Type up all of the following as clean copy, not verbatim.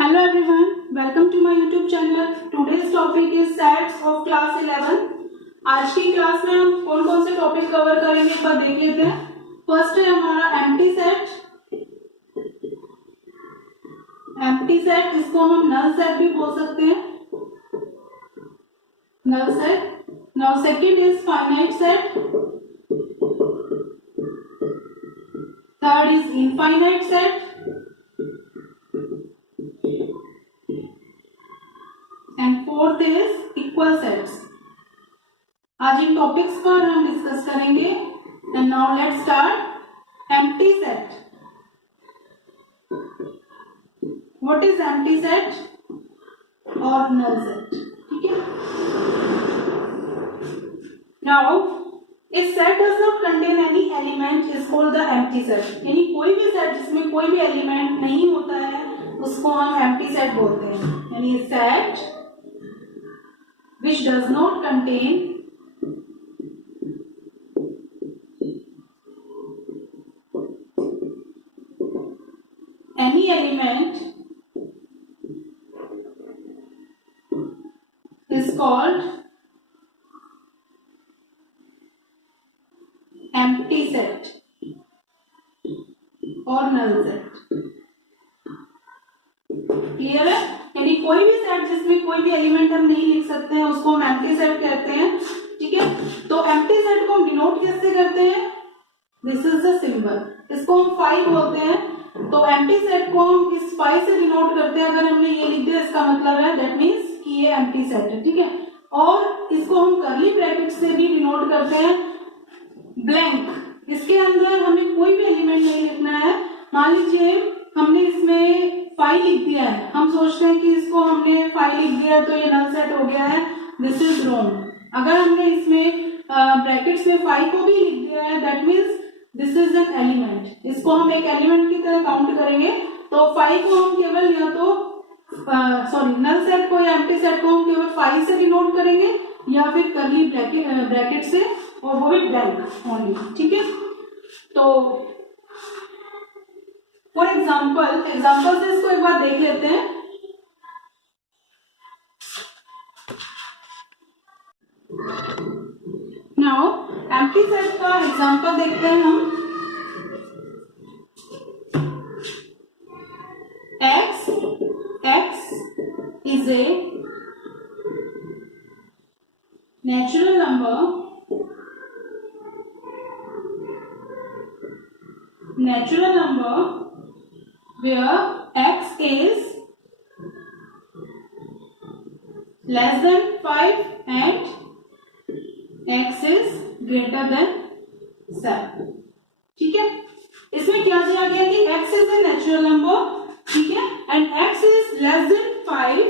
Hello everyone, welcome to my YouTube channel. Today's topic is sets of class 11. आज की class में हम कौन कौन से टॉपिक कवर करेंगे एक बार देख लेते हैं. फर्स्ट है हमारा एम्प्टी सेट. एम्प्टी सेट इसको हम नल सेट भी बोल सकते हैं. Null set. Now second is finite set. Third is infinite set. And fourth is equal sets. आज इन टॉपिक्स पर हम डिस्कस करेंगे. And now let's start. Empty set. What is empty set और नल सेट. ठीक है. Now if set does not contain any element is called the empty set. यानी कोई भी सेट जिसमें कोई भी एलिमेंट नहीं होता है उसको हम एम्प्टी सेट बोलते हैं. यानी set which does not contain any element is called empty set और null set. क्लियर है. यानी कोई भी सेट जिसमें कोई भी एलिमेंट हम नहीं लिख सकते हैं उसको हम एम्प्टी सेट कहते हैं. ठीक है. तो एम्प्टी सेट को हम डिनोट कैसे करते हैं. This is the symbol. इसको हम फाई बोलते हैं. तो एम्प्टी सेट को हम इस फाई से डिनोट करते हैं. अगर हमने ये लिख दिया इसका मतलब है दैट मीन्स कि ये एम्प्टी सेट है. ठीक है. और इसको हम कर्ली ब्रैकेट से भी डिनोट करते हैं. ब्लैंक. इसके अंदर हमें कोई भी एलिमेंट नहीं लिखना है. मान लीजिए हमने इसमें फाइव लिख दिया है. हम सोचते हैं कि इसको हमने फाइव लिख दिया तो ये नल सेट हो गया है. This is wrong. अगर हमने इसमें ब्रैकेट्स में फाइव को भी लिख दिया है that means this is an element. इसको हम एक एलिमेंट की तरह काउंट करेंगे. तो फाइव को हम केवल या तो नल सेट को या एम्प्टी सेट को हम केवल फाइव से डिनोट करेंगे या फिर कर्ली ब्रैकेट से और वो भी ब्लैंक ओनली. ठीक है. तो फॉर एग्जाम्पल से इसको एक बार देख लेते हैं. नाउ एम्प्टी सेट का एग्जाम्पल देखते हैं हम. x is a natural number where x is less than 5 and x is greater than 7. ठीक है. इसमें क्या दिया गया कि x is a natural number. ठीक है. and x is less than 5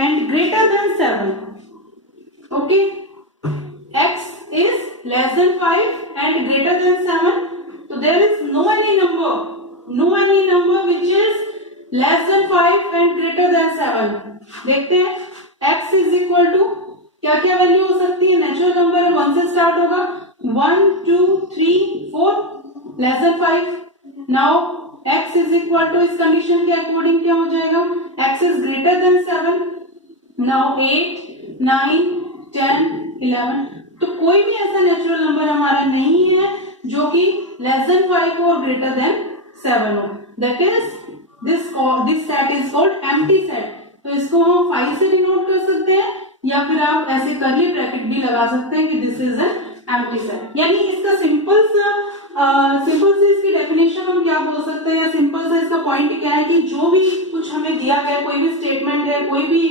and greater than 7. okay. x is less than 5 and greater than 7. so there is no any number which is less than 5 and greater than 7. देखते हैं. x is equal to क्या क्या value हो सकती है. Natural number 1 से start होगा. 1 2 3 4 less than 5. Now x is equal to इस कंडीशन के अकॉर्डिंग क्या हो जाएगा. x is greater than 7. Now 8 9 10 11. तो कोई भी ऐसा नेचुरल नंबर हमारा नहीं है जो कि लेस देन 5 और ग्रेटर देन 7 हो. That is this set is called empty set. तो इसको हम 5 से डिनोट कर सकते हैं या फिर आप ऐसे कर्ली ब्रैकेट भी लगा सकते हैं कि this is an empty set. यानी इसका सिंपल से इसकी डेफिनेशन हम क्या बोल सकते हैं. सिंपल से इसका पॉइंट क्या है कि जो भी कुछ हमें दिया गया, कोई भी स्टेटमेंट है, कोई भी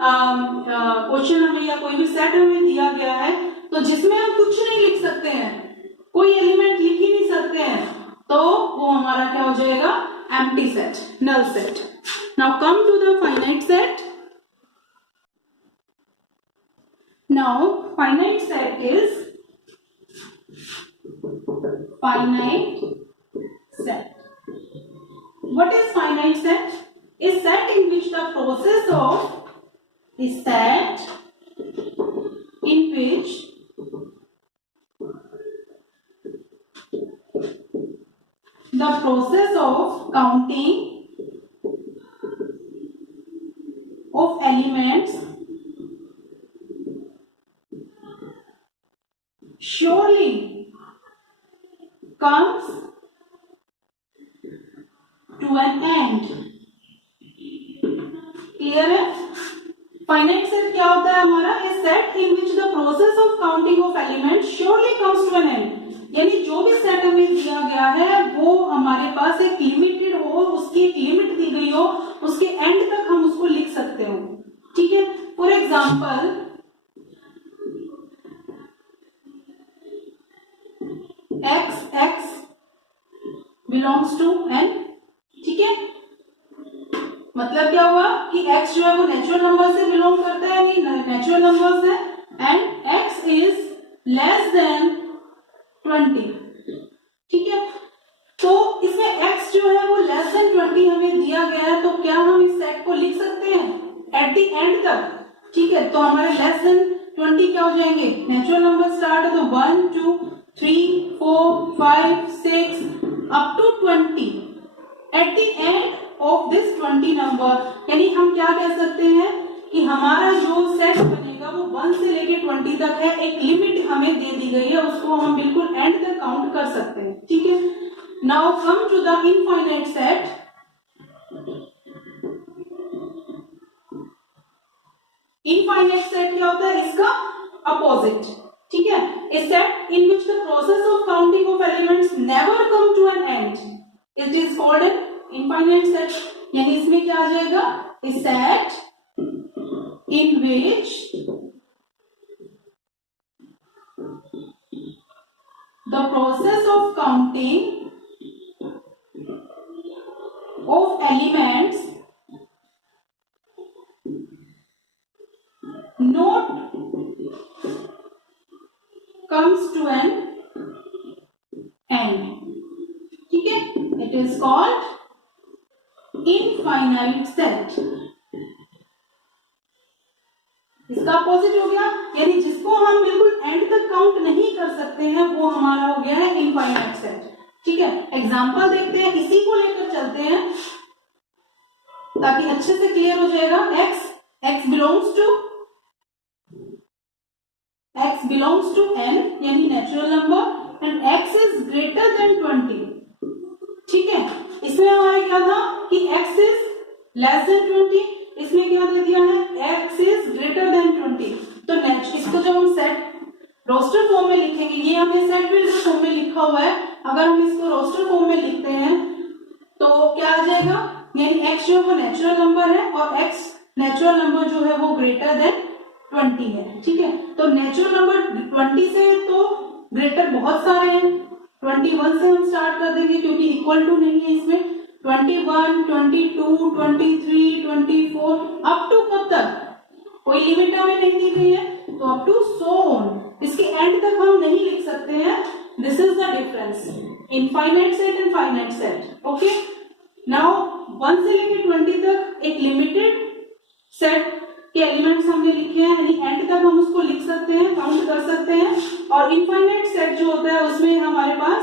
क्वेश्चन हमें या कोई भी सेट हमें दिया गया है तो जिसमें हम कुछ नहीं लिख सकते हैं, कोई एलिमेंट लिख ही नहीं सकते हैं, तो वो हमारा क्या हो जाएगा. Empty set, null set. Now come to the finite set. Now finite set is finite set. What is finite set? A set in which the process of counting elements surely comes to an end. Clear है? Finite set क्या होता है हमारा? A set in which the process of counting of element surely comes to an end. यानी जो भी set हमें दिया गया है वो हमारे पास एक लिमिटेड हो, उसकी एक लिमिट दी गई हो, उसके एंड तक हम उसको लिख सकते हो। ठीक है, for example x belongs to n। ठीक है, मतलब क्या हुआ कि x जो है वो नेचुरल नंबर से बिलोंग करता है, नहीं नेचुरल नंबर्स है, and x is less than 20। ठीक है, तो इसमें x जो है वो लेस देन 20 हमें दिया गया है, तो क्या हम इस सेट को लिख सकते हैं एट द एंड तक? ठीक है, तो हमारे लेस देन 20 क्या हो जाएंगे? नेचुरल नंबर स्टार्ट है तो 1 2 3 4 5 6 up to 20। At the end of this 20 number, यानी हम क्या कह सकते हैं कि हमारा जो सेट बनेगा वो 1 से लेके 20 तक है। एक लिमिट हमें दे दी गई है, उसको हम बिल्कुल एंड तक काउंट कर सकते हैं। ठीक है, now come to the infinite set. Infinite set क्या होता है? इसका अपोजिट। ठीक है, a set in which the process of counting of elements never come to an end, it is called an infinite set. यानी इसमें क्या आ जाएगा? A set in which the process of counting of elements not comes to an end. ठीक है, it is called infinite set। इसका opposite हो गया, यानी जिसको हम बिल्कुल एंड तक काउंट नहीं कर सकते हैं वो हमारा हो गया है इनफाइनाइट सेट। ठीक है, एग्जांपल देखते हैं, इसी को लेकर चलते हैं ताकि अच्छे से क्लियर हो जाएगा। x belongs to n यानी natural number, and x is greater than 20। ठीक है, इसमें हमारा क्या था कि x is less than 20, इसमें क्या दे दिया है? x is greater than 20। तो इसको जब हम सेट रोस्टर फॉर्म में लिखेंगे, ये हमने सेट बिल्डर फॉर्म में लिखा हुआ है, अगर हम इसको रोस्टर फॉर्म में लिखते हैं तो क्या आ जाएगा? यानी x जो है वो नेचुरल नंबर है और x नेचुरल नंबर जो है वो ग्रेटर देन 20 है। ठीक है, तो नेचुरल नंबर 20 से तो ग्रेटर बहुत सारे हैं। 21 से हम स्टार्ट कर देंगे क्योंकि इक्वल टू नहीं है इसमें। 21 22 23 24 अप टू कब तक? कोई लिमिट हमें नहीं दी गई है, तो अप टू सो ऑन। इसके एंड तक हम नहीं लिख सकते हैं। This is the difference infinite set and finite set. Okay, now 1 से लेकर 20 तक एक लिमिटेड सेट के एलिमेंट्स हमने लिखे हैं, यानी एंड तक हम उसको लिख सकते हैं, काउंट कर सकते हैं। और इनफाइनाइट सेट जो होता है उसमें हमारे पास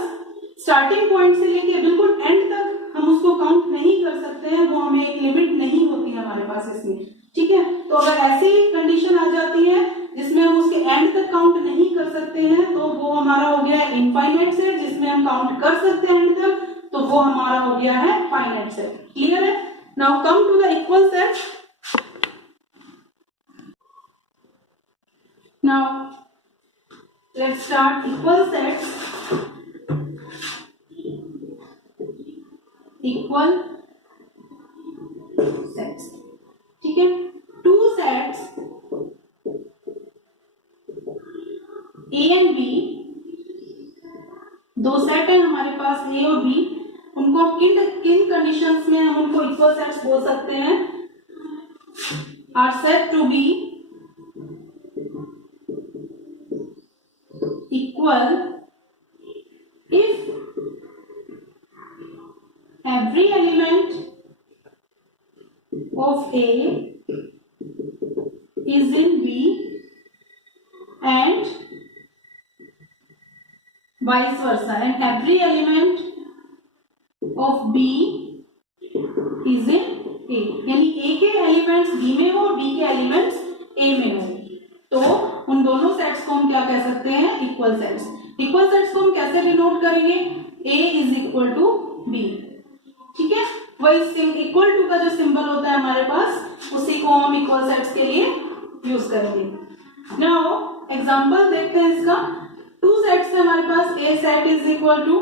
स्टार्टिंग पॉइंट से लेके बिल्कुल एंड तक हम उसको काउंट नहीं कर सकते हैं, वो हमें एक लिमिट नहीं होती है हमारे पास इसमें। ठीक है, तो अगर ऐसी कंडीशन आ जाती है जिसमें हम उसके एंड तक काउंट नहीं कर सकते हैं तो वो हमारा हो गया इनफाइनाइट सेट। जिसमें हम काउंट कर सकते हैं एंड तक तो वो हमारा हो गया है फाइनाइट सेट। क्लियर है? Now come to the equal set. Now let's start equal sets। Equal sets, ठीक है, two sets A and B, दो सेट है हमारे पास A और B, उनको किन कंडीशंस में हम उनको इक्वल सेट्स बोल सकते हैं? Are said to be equal if every element of A is in B and vice versa, and every element of B is in ए, यानी ए के एलिमेंट्स बी में हो और बी के एलिमेंट्स ए में हो, तो उन दोनों सेट्स को हम क्या कह सकते हैं, इक्वल सेट्स। इक्वल सेट्स को हम कैसे डिनोट करेंगे, ए इज इक्वल टू बी, ठीक है। वही इक्वल टू का जो सिंबल होता है हमारे पास, उसी को हम इक्वल सेट्स के लिए यूज करेंगे। नाउ एग्जांपल देखते हैं इसका। टू सेट्स है हमारे पास, A set is equal to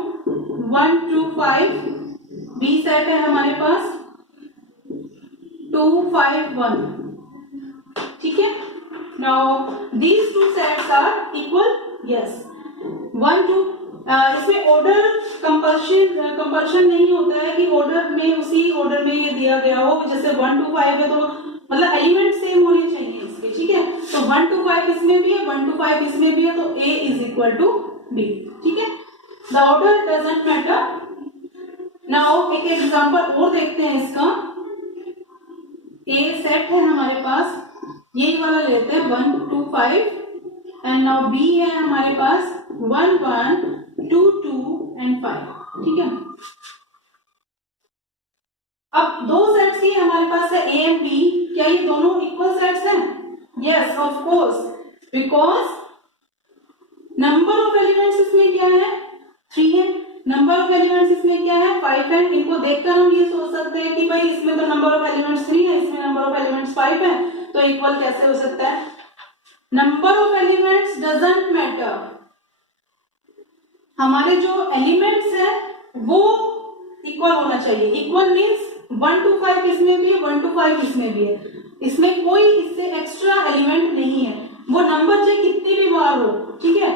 1 2 5, B set है हमारे पास 2 5 1, ठीक है। Now these two sets are equal, yes 1 2, इसमें ऑर्डर कंपल्शन नहीं होता है कि ऑर्डर में उसी ऑर्डर में ये दिया गया हो, जैसे 1 2 5 है तो मतलब एलिमेंट सेम होने चाहिए इसके, ठीक है। तो 1 2 5 इसमें भी है, 1 2 5 इसमें भी है, तो A is equal to B, ठीक है। The order doesn't matter. Now एक एग्जांपल और देखते हैं इसका। A सेट है हमारे पास, यही वाला लेते हैं 1 2 5, एंड नाउ B है हमारे पास 1 1 2 2 एंड 5, ठीक है। अब दो सेट्स ही हमारे पास है ए एंड बी, क्या ये दोनों इक्वल सेट्स हैं? Yes of course, because number of elements इसमें क्या है, 3 है, नंबर ऑफ एलिमेंट्स इसमें क्या है, 5 है। इनको देखकर हम ये सोच सकते हैं कि भाई इसमें तो नंबर ऑफ एलिमेंट्स 3 है, इसमें नंबर ऑफ एलिमेंट्स 5 है, तो इक्वल कैसे हो सकता है? Number of elements doesn't matter, हमारे जो एलिमेंट्स है वो इक्वल होना चाहिए। इक्वल मीन्स 1 2 5 इसमें भी है, 1 2 5 इसमें भी है, इसमें कोई इससे एक्स्ट्रा एलिमेंट नहीं है। वो नंबर चाहे कितनी भी बार हो, ठीक है,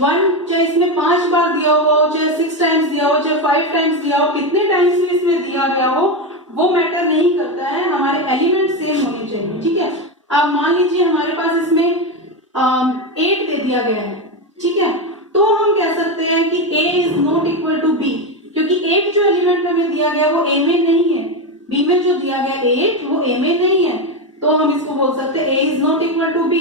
1 चाहे इसमें 5 बार दिया हुआ हो, चाहे 6 टाइम्स दिया हो, चाहे 5 टाइम्स दिया हो, कितने टाइम्स भी इसमें दिया गया हो, वो मैटर नहीं करता है, हमारे एलिमेंट सेम होने चाहिए, ठीक है। अब मान लीजिए हमारे पास इसमें 8 दे दिया गया है, ठीक है, तो हम कह सकते हैं कि A is not equal to B, क्योंकि 8 जो एलिमेंट हमें दिया गया वो A में नहीं है, B में जो दिया गया 8 वो A में नहीं है, तो हम इसको बोल सकते हैं A is not equal to B।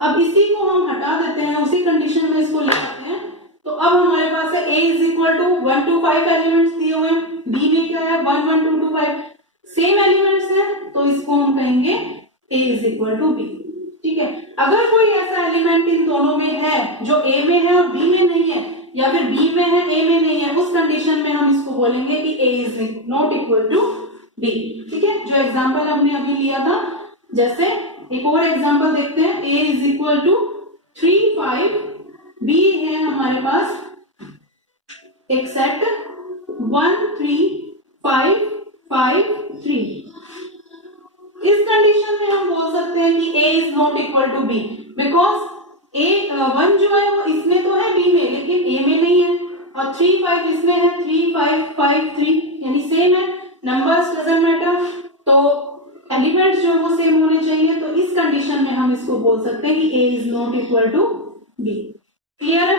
अब इसी को हम हटा देते हैं, उसी कंडीशन में इसको ले आते हैं, तो अब हमारे पास है A is equal to 1 2 5 elements दिए हुए हैं, B में क्या है 1 1 2 2 5 सेम एलिमेंट्स है, तो इसको हम कहेंगे A is equal to B, ठीक है। अगर कोई ऐसा एलिमेंट इन दोनों में है जो A में है और B में नहीं है, या फिर B में है A में नहीं है, उस कंडीशन में हम इसको बोलेंगे कि A is not equal to B, ठीक है। जो एग्जांपल हमने अभी लिया था, जैसे एक और एग्जांपल देखते हैं। A is equal to 3 5, B है हमारे पास एक सेट 1 3 5 5 3, इस कंडीशन में हम बोल सकते हैं कि A is not equal to B, because A1 जो है वो इसमें तो है B में, लेकिन A में नहीं है, और 3 5 इसमें है, 3 5 5 3 यानी सेम है, नंबर्स डजंट मैटर, तो एलिमेंट्स जो वो सेम होने चाहिए, तो इस कंडीशन में हम इसको बोल सकते हैं कि A is not equal to B। Clear?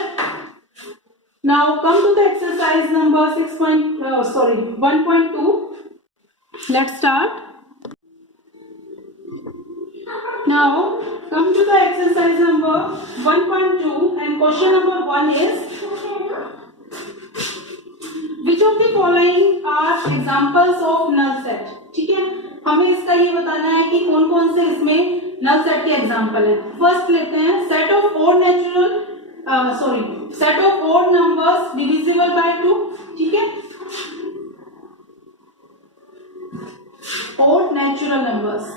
Now come to the exercise number 1.2, let's start. Now come to the exercise number 1.2 and question number 1 is, which of the following are examples of null set? ठीक है, हमें इसका ये बताना है कि कौन कौन से इसमें null set के एग्जाम्पल है। फर्स्ट लेते हैं set of odd numbers divisible by 2, ठीक है, odd natural numbers,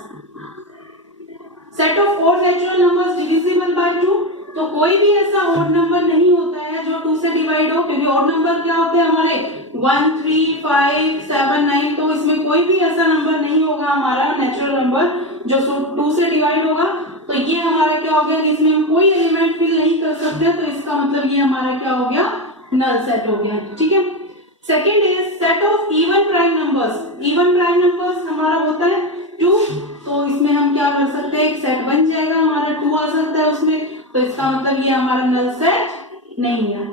set of odd natural numbers divisible by 2, तो कोई भी ऐसा odd नंबर नहीं होता है जो 2 से डिवाइड हो, क्योंकि odd नंबर क्या होते हैं हमारे 1 3 5 7 9, तो इसमें कोई भी ऐसा नंबर नहीं होगा हमारा नेचुरल नंबर जो 2 से डिवाइड होगा, तो ये हमारा क्या हो गया, इसमें हम कोई एलिमेंट फिल नहीं कर सकते, तो इसका मतलब ये हमारा क्या हो गया, नल सेट हो गया, ठीक है। Second is set of even prime numbers. Even prime numbers हमारा होता है 2, तो इसमें हम क्या कर सकते हैं, एक सेट बन जाएगा हमारा, 2 आ सकता है उसमें, तो इसका मतलब ये हमारा नल सेट नहीं है।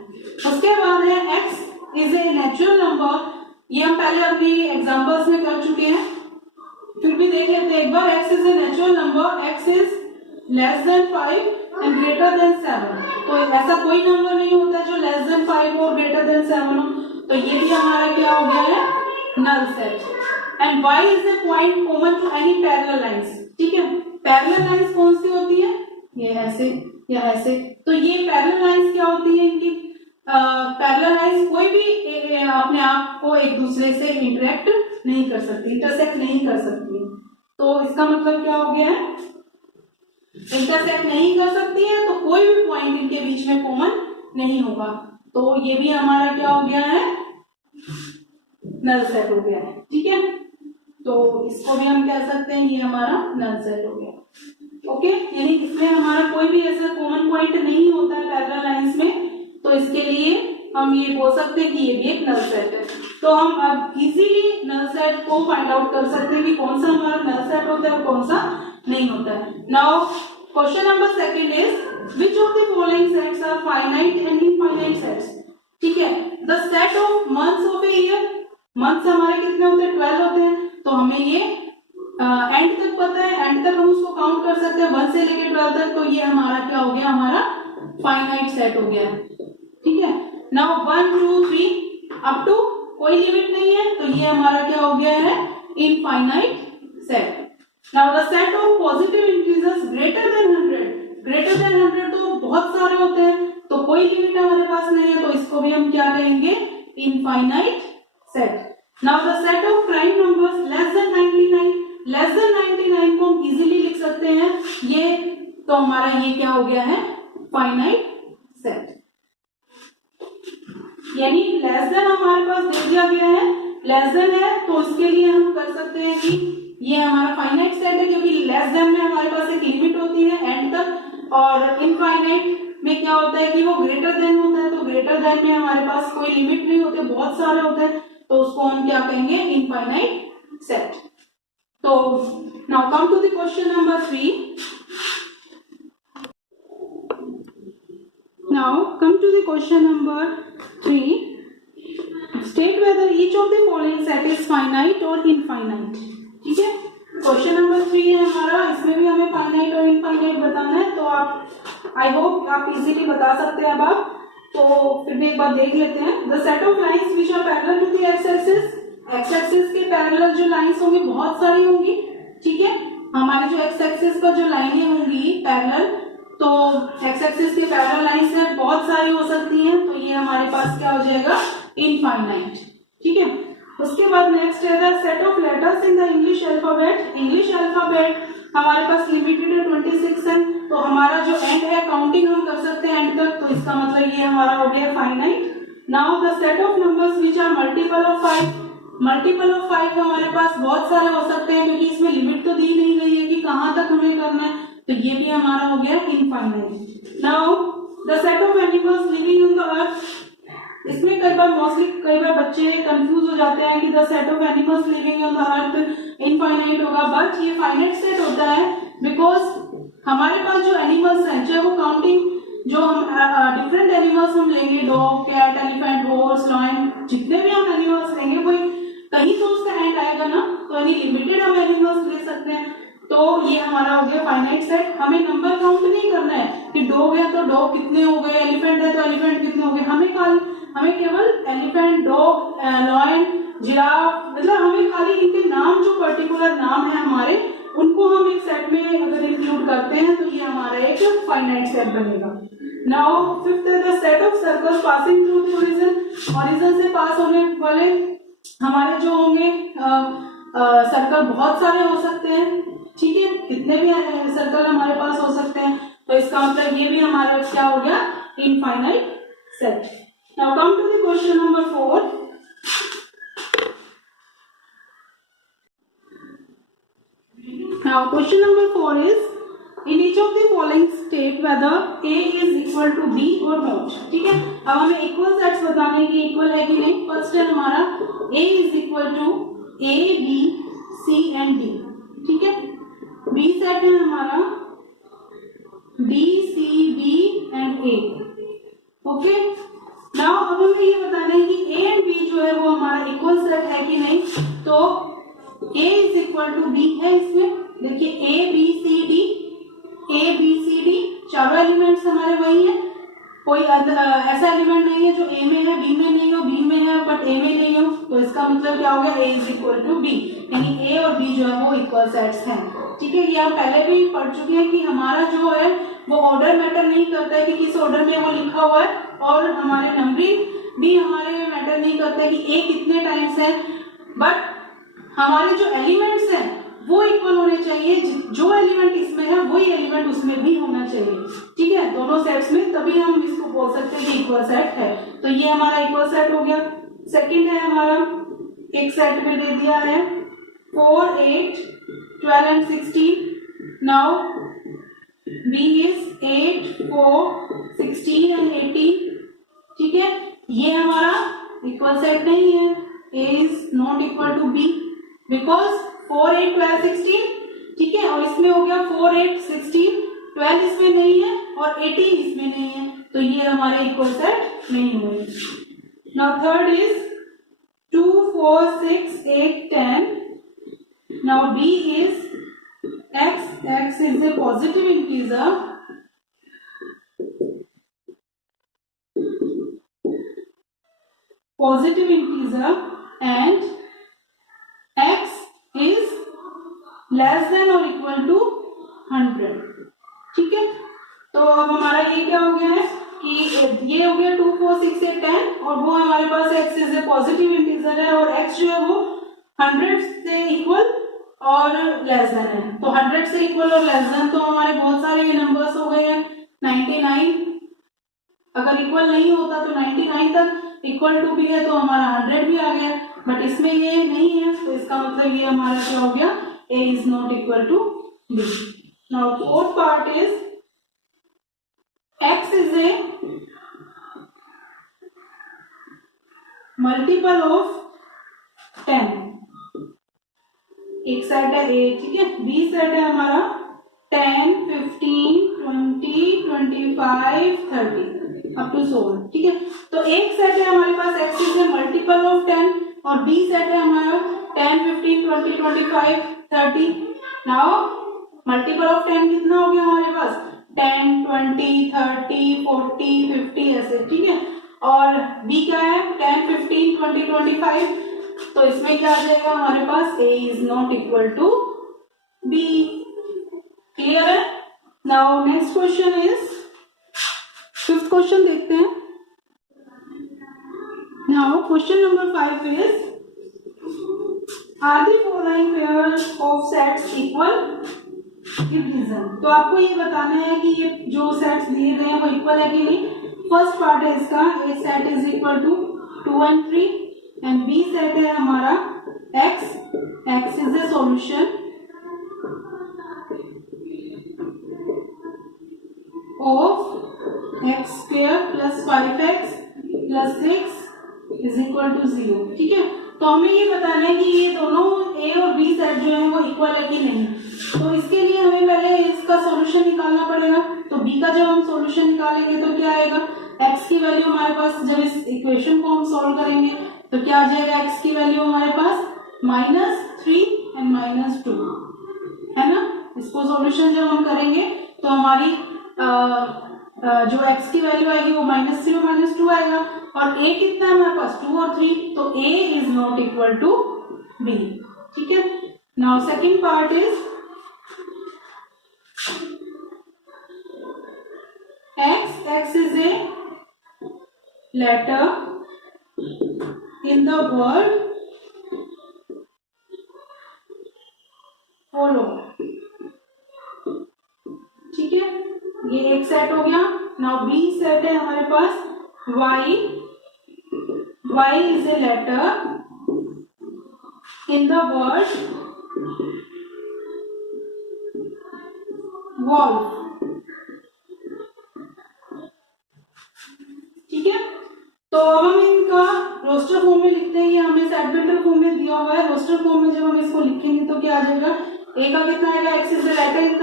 उसके बाद है x is a natural number, ये हम पहले अपनी एग्जांपल्स में कर चुके हैं, फिर भी देख लेते हैं एक बार। x is a natural number, x is less than 5 and greater than 7, तो ऐसा कोई नंबर नहीं होता जो लेस देन 5 और ग्रेटर देन 7 हो, तो ये भी हमारा क्या हो गया है, null set, and y is the point common to any parallel lines. ठीक है, पैरेलल लाइंस कौन सी होती है, ये ऐसे या ऐसे, तो ये पैरेलल लाइंस क्या होती है इनकी, पैरेलल लाइंस कोई भी अपने आप को एक दूसरे से इंटरेक्ट नहीं कर सकती, इंटरसेक्ट नहीं कर सकती। तो इसका मतलब क्या हो गया है, इंटरसेक्ट नहीं कर सकती है तो कोई भी पॉइंट इनके बीच में कॉमन नहीं होगा। तो ये भी हमारा क्या हो गया है, नल सेट हो गया है। ठीक है, तो इसको भी हम कह सकते हैं ये हमारा नल सेट हो गया। ओके, यानी इसमें हमारा कोई भी ऐसा कॉमन पॉइंट नहीं होता है पैरेलल लाइंस में, तो इसके लिए हम ये बोल सकते हैं कि ये भी एक नल सेट है। तो हम अब इजीली नल सेट को फाइंड आउट कर सकते हैं कि कौन सा हमारा नल सेट होता है और कौन सा नहीं होता है। Now question number second is which of the following sets are finite and infinite sets. ठीक है, the set of months of a year, months हमारे कितने होते हैं, 12 होते हैं, तो हमें ये एंड तक पता है, एंड तक हम उसको काउंट कर सकते हैं 1 से लेकर 12 तक, तो ये हमारा क्या हो गया, हमारा फाइनाइट सेट हो गया। ठीक है, नाउ 1 2 3 अप टू कोई लिमिट नहीं है, तो ये हमारा क्या हो गया है, infinite set. Now the set of positive integers greater than 100, greater than 100 तो बहुत सारे होते हैं, तो कोई लिमिट हमारे पास नहीं है, तो इसको भी हम क्या कहेंगे, infinite set. Now the set of prime numbers less than 99, less than 99 को हम इजीली लिख सकते हैं ये, तो हमारा ये क्या हो गया है, फाइनाइट सेट। यानी लेस देन हमारे पास दे दिया गया है, लेस देन है तो उसके लिए हम कर सकते हैं कि ये हमारा फाइनाइट सेट है, क्योंकि लेस देन में हमारे पास एक लिमिट होती है एंड तक, और इनफाइनाइट में क्या होता है कि वो ग्रेटर देन होता है, तो ग्रेटर देन में हमारे पास कोई लिमिट नहीं होते, बहुत सारे होते हैं, तो उसको हम क्या कहेंगे, इनफाइनाइट सेट। तो now come to the question number 3। Now come to the question number 3। State whether each of the following set is finite और इनफाइनाइट। ठीक है, क्वेश्चन नंबर 3 है हमारा, इसमें भी हमें फाइनाइट और इनफाइनाइट बताना है, तो आप आई होप आप इजीली बता सकते हैं। अब आप तो फिर भी एक बार देख लेते हैं। The set of lines which are parallel to the x axis, x axis के पैरेलल जो लाइंस होंगी बहुत सारी होंगी। ठीक है, हमारे जो एक्स एक्सिस का जो लाइनें होंगी पैरेलल, तो एक्स एक्सिस के पैरेलल लाइंस है बहुत सारी हो सकती हैं, तो ये हमारे पास क्या हो जाएगा, इनफाइनाइट। ठीक है, उसके बाद नेक्स्ट है the set of letters in the English alphabet. English alphabet हमारे पास लिमिटेड है 26 है, तो हमारा जो एंड है काउंटिंग हम कर सकते हैं एंड तक, तो इसका मतलब ये हमारा हो गया finite. Now the set of numbers which are multiple of 5, multiple of 5 हमारे पास बहुत सारे हो सकते हैं, क्योंकि इसमें लिमिट तो दी नहीं गई है कि कहां तक हमें करना है, तो ये भी हमारा हो गया infinite. Now the set of animals living on the earth, इसमें कई बार बच्चे कंफ्यूज हो जाते हैं कि the set of animals living on the earth infinite होगा, बट ये फाइनाइट सेट होता है, बिकॉज हमारे पास जो एनिमल्स हैं, चाहे वो काउंटिंग जो हम डिफरेंट एनिमल्स हम लेंगे, dog, cat, elephant, horse, lion, जितने भी हम एनिमल्स लेंगे वो कहीं तो उसका एंड आएगा ना, तो यानी लिमिटेड हम एनिमल्स ले सकते हैं, तो ये हमारा हो गया फाइनाइट सेट। हमें नंबर काउंट नहीं करना है कि डॉग है तो डॉग कितने हो गए, एलिफेंट है तो एलिफेंट कितने हो गए, हमें केवल एलिफेंट, डॉग, लायन, जिराफ, मतलब हमें खाली इनके नाम, जो पर्टिकुलर नाम है हमारे, उनको हम एक सेट में अगर इंक्लूड करते हैं तो ये हमारा एक फाइनाइट सेट बनेगा। नाउ फिफ्थ है the set of circles passing through the origin, origin से पास होने वाले हमारे जो होंगे सर्कल बहुत सारे हो सकते हैं। ठीक है, कितने भी सर्कल हमारे पास हो सकते हैं, तो इसका मतलब ये भी हमारा क्या हो गया, infinite set. Now come to the question number 4। Now question number 4 is in each of the following state whether A is equal to B or not। ठीक है, अब हमें इक्वल सेट्स बताने की इक्वल है कि नहीं। फर्स्ट है हमारा A is equal to A, B, C and D। ठीक है, B सेट है हमारा D, C, B and A। Okay, now अब हमें ये बताना है कि A and B जो है वो हमारा इक्वल सेट है कि नहीं। तो A is equal to B है, इसमें देखिए A B C D चारों एलिमेंट्स हमारे वही हैं, कोई ऐसा एलिमेंट नहीं है जो A में है, B में नहीं हो, B में है बट ए में नहीं हो, तो इसका मतलब क्या हो गया, ए इज इक्वल टू बी, यानी ए और बी जो है वो इक्वल सेट्स हैं। ठीक है, ये हम पहले भी पढ़ चुके हैं कि हमारा जो है वो ऑर्डर मैटर नहीं करता है कि किस ऑर्डर में वो लिखा हुआ है, और हमारे नंबरिंग भी हमारे मैटर नहीं करता है कि ए कितने टाइम्स है, बट हमारे जो एलिमेंट्स हैं वो इक्वल होने चाहिए, जो एलिमेंट इसमें है वही एलिमेंट उसमें भी होना चाहिए। ठीक है, दोनों सेट्स में, तभी हम इसको बोल सकते हैं कि इक्वल सेट है। तो ये हमारा इक्वल सेट हो गया। सेकंड है हमारा, एक सेट में दे दिया है 4, 8, 12 and 16। Now B is 8, 4, 16 and 18। ठीक है, ये हमारा इक्वल सेट नहीं है, A is not equal to B because 4, 8, 12, 16। ठीक है, और इसमें हो गया 4, 8, 16, 12 इसमें नहीं है और 18 इसमें नहीं है, तो ये हमारे इक्वल सेट नहीं हुए। Now third is 2, 4, 6, 8, 10। Now B is x is a positive integer, and x is less than or equal to 100। ठीक है, तो अब हमारा ये क्या हो गया है कि ये हो गया 2, 4, 6, 8, 10, और वो हमारे पास x is A positive integer है, और x जो है वो 100 से इक्वल और लेस देन है। तो 100 से इक्वल और लेस देन तो हमारे बहुत सारे नंबर्स हो गए हैं। 99 अगर इक्वल नहीं होता तो 99 तक इक्वल टू भी है, तो हमारा 100 भी आ गया, बट इसमें ये नहीं है, तो इसका मतलब ये हमारा क्या हो गया, a is not equal to b। Now fourth part is x is a multiple of 10। एक सेट है a, ठीक है, b सेट है हमारा 10, 15, 20, 25, 30 अप टू 100। ठीक है, तो एक सेट है हमारे पास x is A multiple of 10, और b सेट है हमारा 10, 15, 20, 25, 30। नाउ मल्टीपल ऑफ 10 कितना हो गया हमारे पास, 10, 20, 30, 40, 50 ऐसे। ठीक है, और b क्या है 10, 15, 20, 25, तो इसमें क्या आ जाएगा हमारे पास, a is not equal to b। Clear है? Now next question is, fifth question देखते हैं। Now question number 5 is, are the following pairs of sets equal give reason. तो आपको ये बताना है कि ये जो सेट्स दिए गए हैं वो इक्वल है कि नहीं। फर्स्ट पार्ट है इसका, A set is equal to 2 and 3, and B set है हमारा x is a solution of x square plus 5x plus 6 is equal to 0। ठीक है, तो हमें ये बताना है कि ये दोनों a और b सेट जो है वो इक्वल है कि नहीं। तो इसके लिए हमें पहले इसका सॉल्यूशन निकालना पड़ेगा। तो b का जब हम सॉल्यूशन निकालेंगे तो क्या आएगा, x की वैल्यू हमारे पास, जब इस इक्वेशन को हम सॉल्व करेंगे तो क्या आ जाएगा, x की वैल्यू हमारे पास -3 एंड -2 है ना। इसको सॉल्यूशन जब हम करेंगे तो हमारी जो x की वैल्यू आएगी वो -0, -2 आएगा, और a कितना है हमारे पास 2 और 3, तो a is not equal to b। ठीक है, now second part is x is a letter in the word follow। ठीक है, ये एक सेट हो गया। नाउ बी सेट है हमारे पास y is a letter in the word wolf। ठीक है, तो अब हम इनका रोस्टर फॉर्म में लिखते हैं। ये हमें सेट वेक्टर फॉर्म में दिया हुआ है। रोस्टर फॉर्म में जब हम इसको लिखेंगे तो क्या आ जाएगा, ए का कितना आएगा, x is the letter in the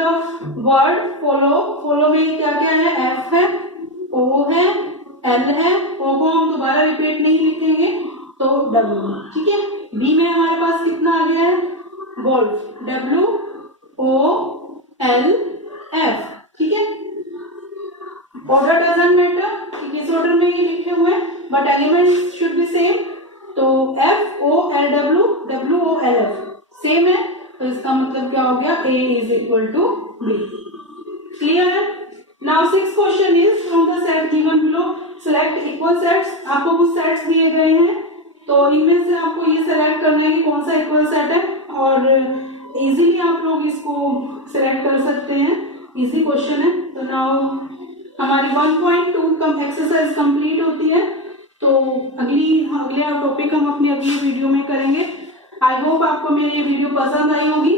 word follow. Follow में क्या क्या है, f है, o है, l है, o को हम दोबारा रिपीट नहीं लिखेंगे तो w। ठीक है, b में हमारे पास कितना आ गया है, Wolff, w o l f। ठीक है, ऑर्डर डजंट मैटर कि किस ऑर्डर में ये लिखे हुए हैं, but elements should be same. तो equal to B. Clear है? Now 6th question is from the set given below. Select equal sets. आपको कुछ सेट्स दिए गए हैं, तो इनमें से आपको ये सेलेक्ट करना है कि कौन सा इक्वल सेट है, और इजीली आप लोग इसको सेलेक्ट कर सकते हैं. इजी क्वेश्चन है. तो नाउ हमारी 1.2 कम एक्सरसाइज कंप्लीट होती है. तो अगले टॉपिक हम अपनी अगली वीडियो में करेंगे. आई होप आपको मेरी ये वीडियो पसंद आई होगी.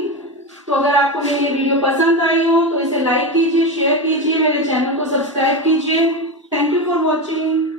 तो अगर आपको मेरी ये वीडियो पसंद आई हो तो इसे लाइक कीजिए, शेयर कीजिए, मेरे चैनल को सब्सक्राइब कीजिए. Thank you for watching.